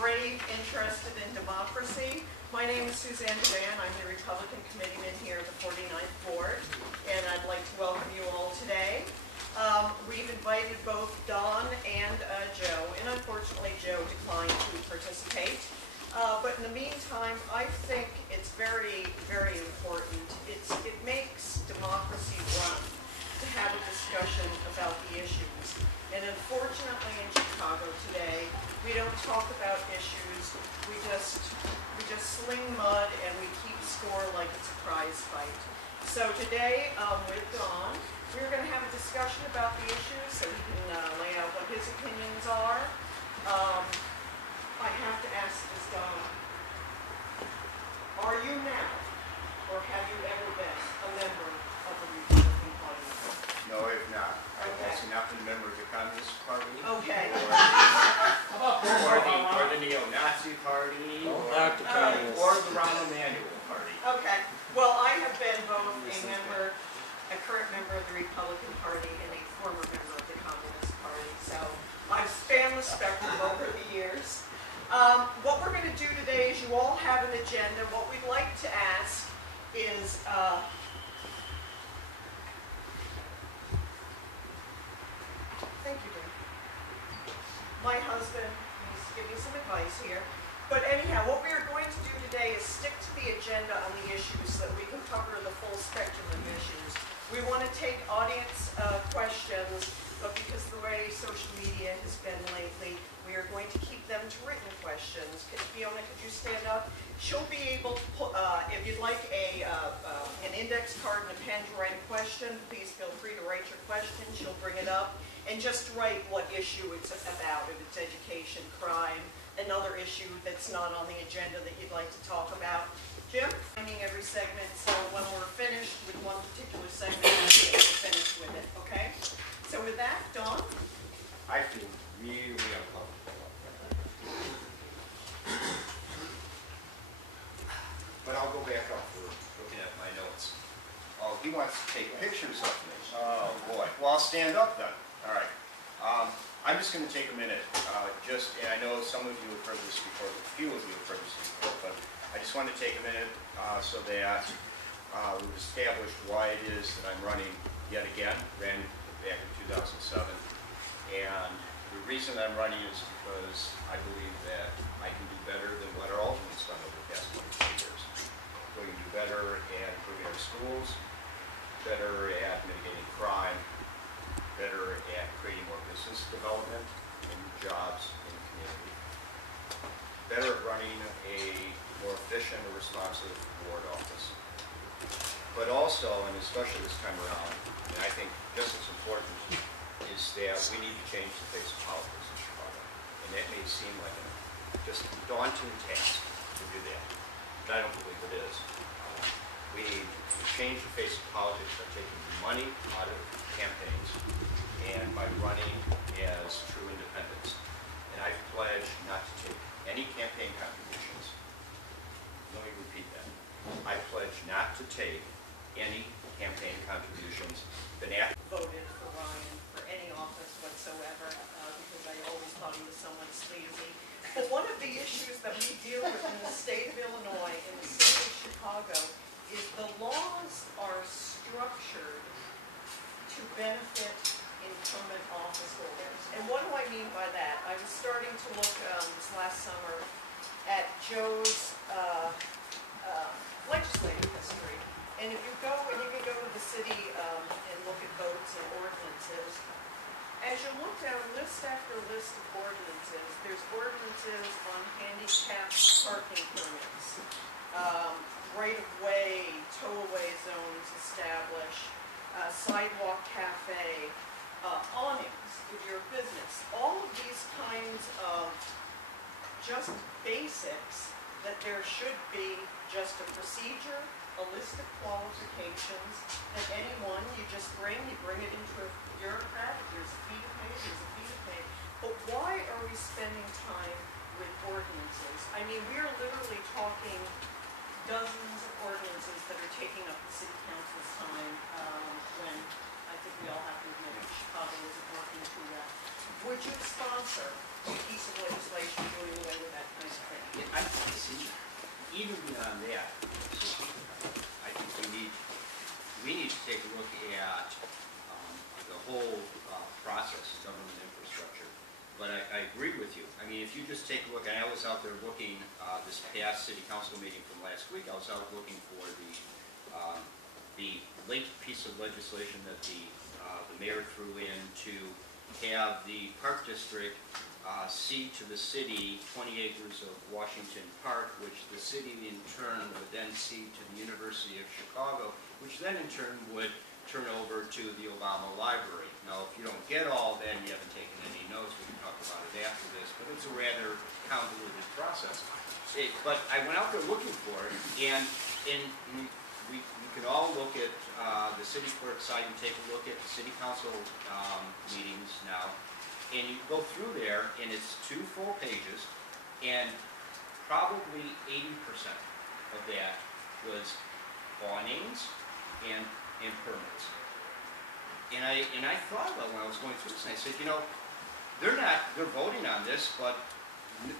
brave, interested in democracy. My name is Suzanne Devan. I'm the Republican committeeman here at the 49th Board, and I'd like to welcome you all today. We've invited both Don and Joe, and unfortunately Joe declined to participate. But in the meantime, I think it's very, very important. It makes democracy run to have a discussion about the issues. And unfortunately in Chicago today, we don't talk about issues. We just sling mud and we keep score like it's a prize fight. So today with Don, we're going to have a discussion about the issues so he can lay out what his opinions are. I have to ask this, Don, are you now, or have you ever been, a member of the Republican Party? No, I have not. Okay. I've also not been a member of the Communist Party. Okay. Or the Neo-Nazi Party. Not the Communist. Or the Rahm Emanuel Party. Okay. Well, I have been both a current member of the Republican Party and a former member of the Communist Party. So I've spanned the spectrum over the years. What we're going to do today is you all have an agenda. What we'd like to ask is thank you, Dave. My husband needs to give me some advice here. But anyhow, what we are going to do today is stick to the agenda on the issues so that we can cover the full spectrum of issues. We want to take audience questions, but because of the way social media has been lately, we are going to keep them to written questions. Fiona, could you stand up? She'll be able to put, if you'd like an index card and a pen to write a question, please feel free to write your question. She'll bring it up and just write what issue it's about, if it's education, crime, another issue that's not on the agenda that you'd like to talk about. Jim, timing every segment, so when we're finished with one particular segment, we'll be finished with it, okay? So with that, Dawn? I feel really uncomfortable. But I'll go back up for looking at my notes. Oh, he wants to take pictures of me. Oh, boy. Well, I'll stand up then. All right. I'm just going to take a minute. And I know some of you have heard this before, a few of you have heard this before, but I just want to take a minute so that we've established why it is that I'm running yet again. Ran back in 2007. And the reason I'm running is because I believe that I can do better than what our alderman's done over the past 22 years. We can do better at improving our schools, better at mitigating crime, better at creating more business development and jobs in the community, better at running a more efficient and responsive ward office. But also, and especially this time around, and I think just as important, is that we need to change the face of politics in Chicago. And that may seem like just a daunting task to do that, but I don't believe it is. We need to change the face of politics by taking money out of campaigns and by running as true independents. And I pledge not to take any campaign contributions. Let me repeat that. I pledge not to take any campaign contributions. Voted for Ryan for any office whatsoever because I always thought he was somewhat sleazy. But one of the issues that we deal with in the state of Illinois, in the city of Chicago, is the laws are structured to benefit incumbent office holders. And what do I mean by that? I was starting to look this last summer at Joe's legislative history. And if you go, and you can go to the city and look at votes and ordinances, as you look down list after list of ordinances, there's ordinances on handicapped parking permits, right-of-way, tow-away zones established, sidewalk cafe, awnings with your business. All of these kinds of just basics that there should be just a procedure, a list of qualifications that anyone you bring it into a bureaucrat. If there's a fee to pay, there's a fee to pay. But why are we spending time with ordinances? I mean, we are literally talking dozens of ordinances that are taking up the city council's time when I think we all have to admit Chicago isn't working through that. Would you sponsor a piece of legislation doing away with that even beyond that, I think we need to take a look at the whole process, government infrastructure. But I agree with you. I mean, if you just take a look, and I was out there looking this past city council meeting from last week, I was out looking for the late piece of legislation that the mayor threw in to have the park district cede to the city 20 acres of Washington Park, which the city in turn would then cede to the University of Chicago, which then in turn would turn over to the Obama Library. Now, if you don't get all that, you haven't taken any notes, we can talk about it after this, but it's a rather convoluted process. But I went out there looking for it, and we can all look at the city clerk site and take a look at the city council meetings now, and you go through there, and it's 2 full pages, and probably 80% of that was awnings and permits. And I thought about when I was going through this, and I said, you know, they're voting on this, but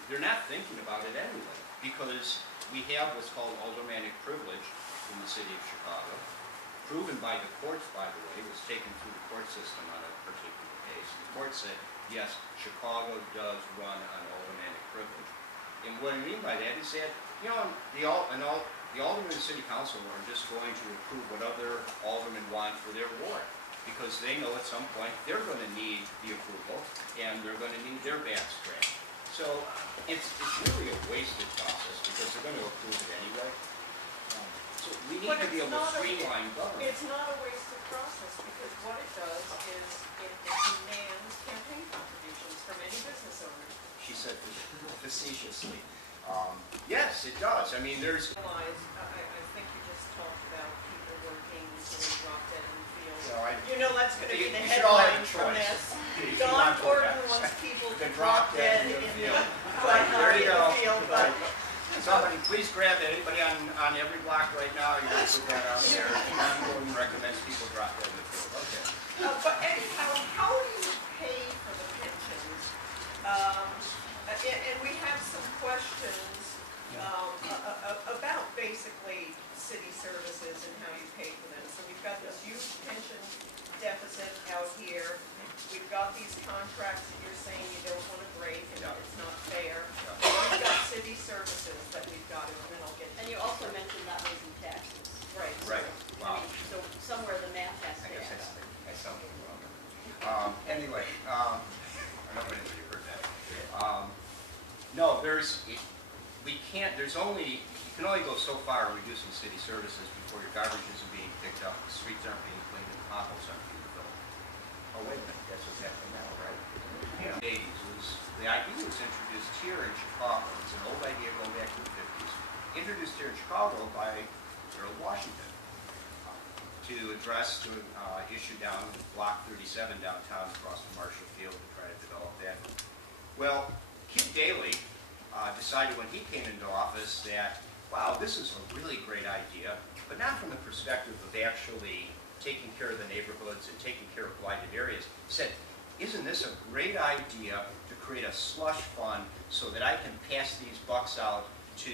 they're not thinking about it anyway, because we have what's called aldermanic privilege in the city of Chicago, proven by the courts, by the way. It was taken through the court system on a particular case. The court said, yes, Chicago does run on aldermanic privilege. And what I mean by that is that, you know, the aldermen and city council are just going to approve what other aldermen want for their ward, because they know at some point they're going to need the approval and they're going to need their back scratched. So it's really a wasted process because they're going to approve it anyway. So we need to be able to streamline government. It's not a wasted process because what it does is it demands campaign contributions from any business owner. She said facetiously. Yes, it does. I mean, there's... I think you just talked about people working until they drop dead in the field. No, you know that's going to be the should all have headline a from choice. this. Don Gordon wants people to drop dead in the field. Right, there you go. But somebody, please grab that. Anybody on every block right now, you're going to put that out there. Don Gordon recommends people drop dead in the field. Okay. But anyhow, how do you pay for the pensions? And we have some questions about basically city services and how you pay for them. So we've got this huge pension deficit out here. We've got these contracts that you're saying you don't want to break and it's not fair. We've got city services that we've got, and then I'll get to. And you also mentioned not raising taxes. Right. Right. Wow. I mean, so somewhere the math has to add up. I sound like wrong. Anyway, I don't know if anybody heard that. No, you can only go so far in reducing city services before your garbage isn't being picked up, the streets aren't being cleaned, and the potholes aren't being filled. Oh, wait a minute, that's what's happening now, right? Yeah. In the 80s, the idea was introduced here in Chicago. It's an old idea going back to the 50s. Introduced here in Chicago by Harold Washington to address the issue down Block 37 downtown across from Marshall Field to try to develop that. Well, Keith Daley decided when he came into office that, wow, this is a really great idea, but not from the perspective of actually taking care of the neighborhoods and taking care of blighted areas. He said, isn't this a great idea to create a slush fund so that I can pass these bucks out to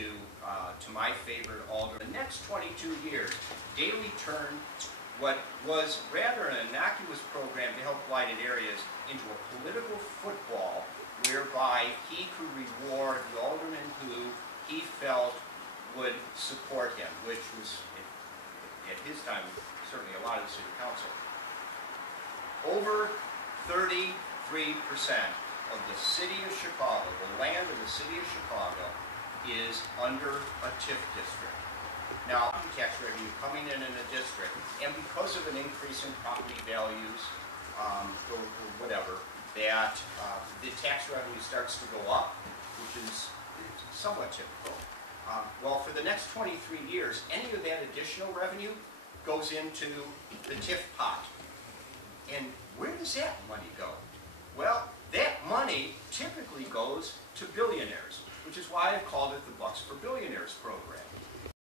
my favorite alderman? The next 22 years, Daley turned what was rather an innocuous program to help blighted areas into a political football whereby he could reward the aldermen who he felt would support him, which was, at his time, certainly a lot of the city council. Over 33% of the city of Chicago, the land of the city of Chicago, is under a TIF district. Now, tax revenue coming in a district, and because of an increase in property values, or whatever, that the tax revenue starts to go up, which is somewhat typical. Well, for the next 23 years, any of that additional revenue goes into the TIF pot. And where does that money go? Well, that money typically goes to billionaires, which is why I called it the Bucks for Billionaires program.